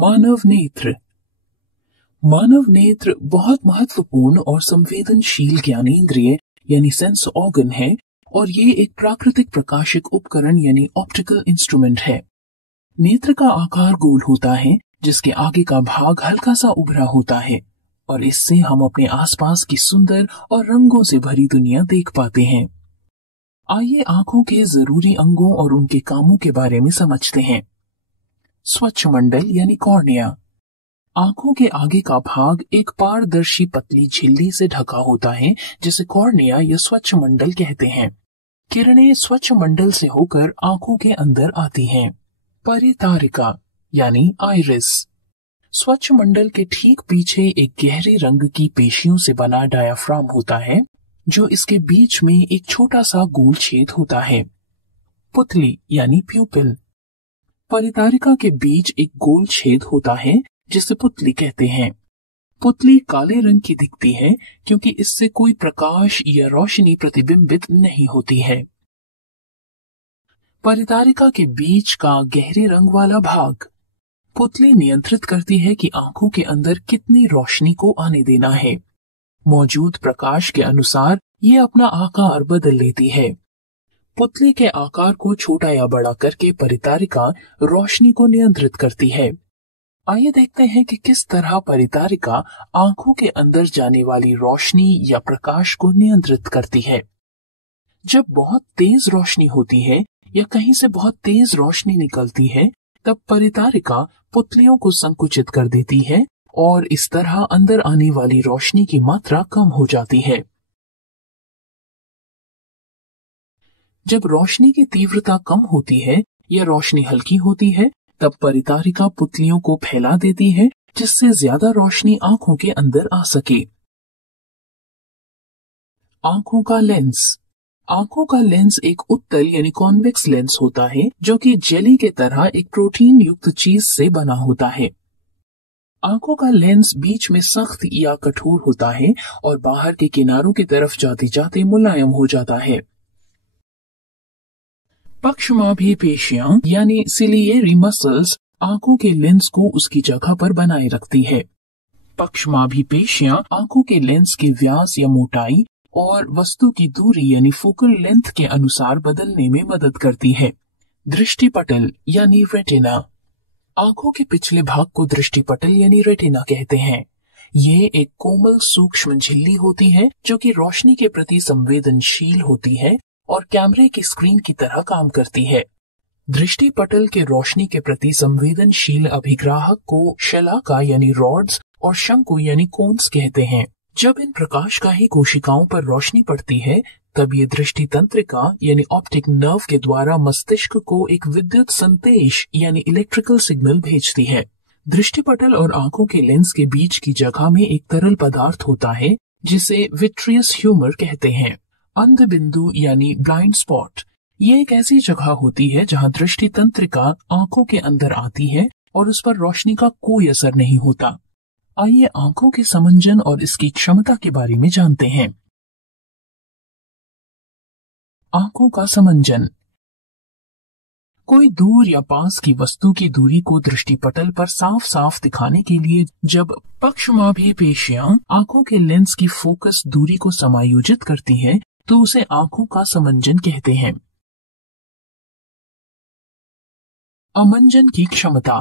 मानव नेत्र। मानव नेत्र बहुत महत्वपूर्ण और संवेदनशील ज्ञानेंद्रिय यानी सेंस ऑर्गन है और ये एक प्राकृतिक प्रकाशिक उपकरण यानी ऑप्टिकल इंस्ट्रूमेंट है। नेत्र का आकार गोल होता है जिसके आगे का भाग हल्का सा उभरा होता है और इससे हम अपने आसपास की सुंदर और रंगों से भरी दुनिया देख पाते हैं। आइए आंखों के जरूरी अंगों और उनके कामों के बारे में समझते हैं। स्वच्छ मंडल यानी कॉर्निया। आंखों के आगे का भाग एक पारदर्शी पतली झिल्ली से ढका होता है जिसे कॉर्निया या स्वच्छ मंडल कहते हैं। किरणें स्वच्छ मंडल से होकर आंखों के अंदर आती हैं। परितारिका यानी आइरिस। स्वच्छ मंडल के ठीक पीछे एक गहरे रंग की पेशियों से बना डायाफ्राम होता है जो इसके बीच में एक छोटा सा गोल छेद होता है। पुतली यानी प्यूपिल। परितारिका के बीच एक गोल छेद होता है जिसे पुतली कहते हैं। पुतली काले रंग की दिखती है क्योंकि इससे कोई प्रकाश या रोशनी प्रतिबिंबित नहीं होती है। परितारिका के बीच का गहरे रंग वाला भाग। पुतली नियंत्रित करती है कि आंखों के अंदर कितनी रोशनी को आने देना है। मौजूद प्रकाश के अनुसार ये अपना आकार बदल लेती है। पुतली के आकार को छोटा या बड़ा करके परितारिका रोशनी को नियंत्रित करती है। आइए देखते हैं कि किस तरह परितारिका आंखों के अंदर जाने वाली रोशनी या प्रकाश को नियंत्रित करती है। जब बहुत तेज रोशनी होती है या कहीं से बहुत तेज रोशनी निकलती है तब परितारिका पुतलियों को संकुचित कर देती है और इस तरह अंदर आने वाली रोशनी की मात्रा कम हो जाती है। जब रोशनी की तीव्रता कम होती है या रोशनी हल्की होती है तब परितारिका पुतलियों को फैला देती है जिससे ज्यादा रोशनी आंखों के अंदर आ सके। आंखों का लेंस। आंखों का लेंस एक उत्तल यानी कॉन्वेक्स लेंस होता है जो कि जेली के तरह एक प्रोटीन युक्त चीज से बना होता है। आंखों का लेंस बीच में सख्त या कठोर होता है और बाहर के किनारों की तरफ जाते जाते मुलायम हो जाता है। पक्षमाभी पेशियां यानी सिलियरी मसल्स आंखों के लेंस को उसकी जगह पर बनाए रखती है। पक्षमाभी पेशियां आंखों के लेंस के व्यास या मोटाई और वस्तु की दूरी यानी फोकल लेंथ के अनुसार बदलने में मदद करती है। दृष्टिपटल यानी रेटिना। आंखों के पिछले भाग को दृष्टिपटल यानी रेटिना कहते हैं। ये एक कोमल सूक्ष्म झिल्ली होती है जो कि रोशनी के प्रति संवेदनशील होती है और कैमरे की स्क्रीन की तरह काम करती है। दृष्टिपटल के रोशनी के प्रति संवेदनशील अभिग्राहक को शलाका यानी रॉड्स और शंकु यानी कोन्स कहते हैं। जब इन प्रकाशकाही कोशिकाओं पर रोशनी पड़ती है तब ये दृष्टि तंत्रिका यानी ऑप्टिक नर्व के द्वारा मस्तिष्क को एक विद्युत संदेश यानी इलेक्ट्रिकल सिग्नल भेजती है। दृष्टिपटल और आंखों के लेंस के बीच की जगह में एक तरल पदार्थ होता है जिसे विट्रियस ह्यूमर कहते हैं। अंध बिंदु यानी ब्लाइंड स्पॉट। ये एक ऐसी जगह होती है जहां दृष्टि तंत्रिका आंखों के अंदर आती है और उस पर रोशनी का कोई असर नहीं होता। आइए आंखों के समंजन और इसकी क्षमता के बारे में जानते हैं। आंखों का समंजन। कोई दूर या पास की वस्तु की दूरी को दृष्टिपटल पर साफ साफ दिखाने के लिए जब पक्षमाभी पेशियां आंखों के लेंस की फोकस दूरी को समायोजित करती हैं तो उसे आंखों का समंजन कहते हैं। अमंजन की क्षमता।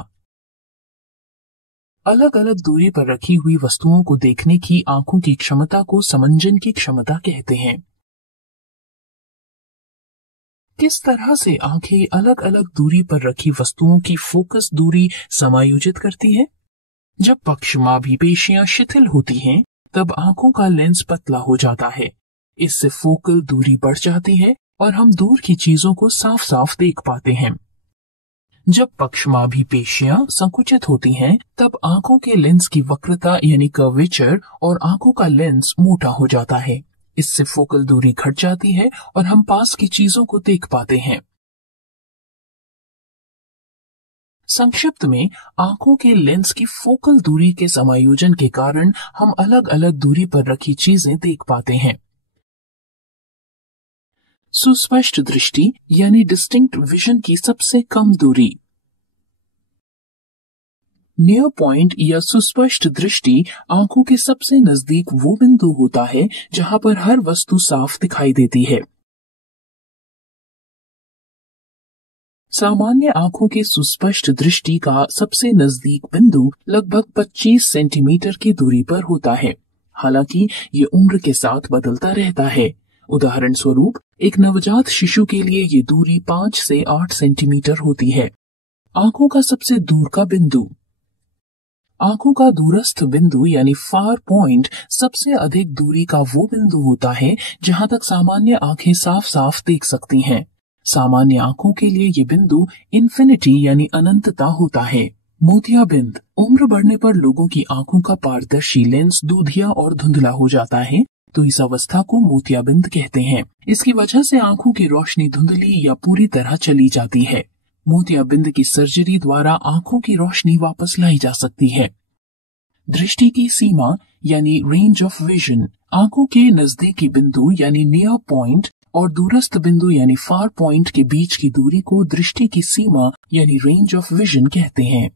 अलग अलग दूरी पर रखी हुई वस्तुओं को देखने की आंखों की क्षमता को समंजन की क्षमता कहते हैं। किस तरह से आंखें अलग अलग दूरी पर रखी वस्तुओं की फोकस दूरी समायोजित करती है? जब पक्षमाभी पेशियां शिथिल होती हैं, तब आंखों का लेंस पतला हो जाता है। इससे फोकल दूरी बढ़ जाती है और हम दूर की चीजों को साफ साफ देख पाते हैं। जब पक्षमाभी पेशियां संकुचित होती हैं, तब आंखों के लेंस की वक्रता यानी कर्वेचर और आंखों का लेंस मोटा हो जाता है। इससे फोकल दूरी घट जाती है और हम पास की चीजों को देख पाते हैं। संक्षिप्त में, आंखों के लेंस की फोकल दूरी के समायोजन के कारण हम अलग अलग दूरी पर रखी चीजें देख पाते हैं। सुस्पष्ट दृष्टि यानी डिस्टिंक्ट विजन की सबसे कम दूरी। नियर पॉइंट या सुस्पष्ट दृष्टि आंखों के सबसे नजदीक वो बिंदु होता है जहां पर हर वस्तु साफ दिखाई देती है। सामान्य आंखों के सुस्पष्ट दृष्टि का सबसे नजदीक बिंदु लगभग 25 सेंटीमीटर की दूरी पर होता है। हालांकि ये उम्र के साथ बदलता रहता है। उदाहरण स्वरूप एक नवजात शिशु के लिए ये दूरी 5 से 8 सेंटीमीटर होती है। आंखों का सबसे दूर का बिंदु। आंखों का दूरस्थ बिंदु यानी फार पॉइंट सबसे अधिक दूरी का वो बिंदु होता है जहां तक सामान्य आंखें साफ साफ देख सकती हैं। सामान्य आंखों के लिए ये बिंदु इन्फिनिटी यानी अनंतता होता है। मोतियाबिंद। उम्र बढ़ने पर लोगों की आंखों का पारदर्शी लेंस दूधिया और धुंधला हो जाता है, तो इस अवस्था को मोतियाबिंद कहते हैं। इसकी वजह से आंखों की रोशनी धुंधली या पूरी तरह चली जाती है। मोतियाबिंद की सर्जरी द्वारा आंखों की रोशनी वापस लाई जा सकती है। दृष्टि की सीमा यानी रेंज ऑफ विजन। आंखों के नजदीकी बिंदु यानी नियर पॉइंट और दूरस्थ बिंदु यानी फार पॉइंट के बीच की दूरी को दृष्टि की सीमा यानी रेंज ऑफ विजन कहते हैं।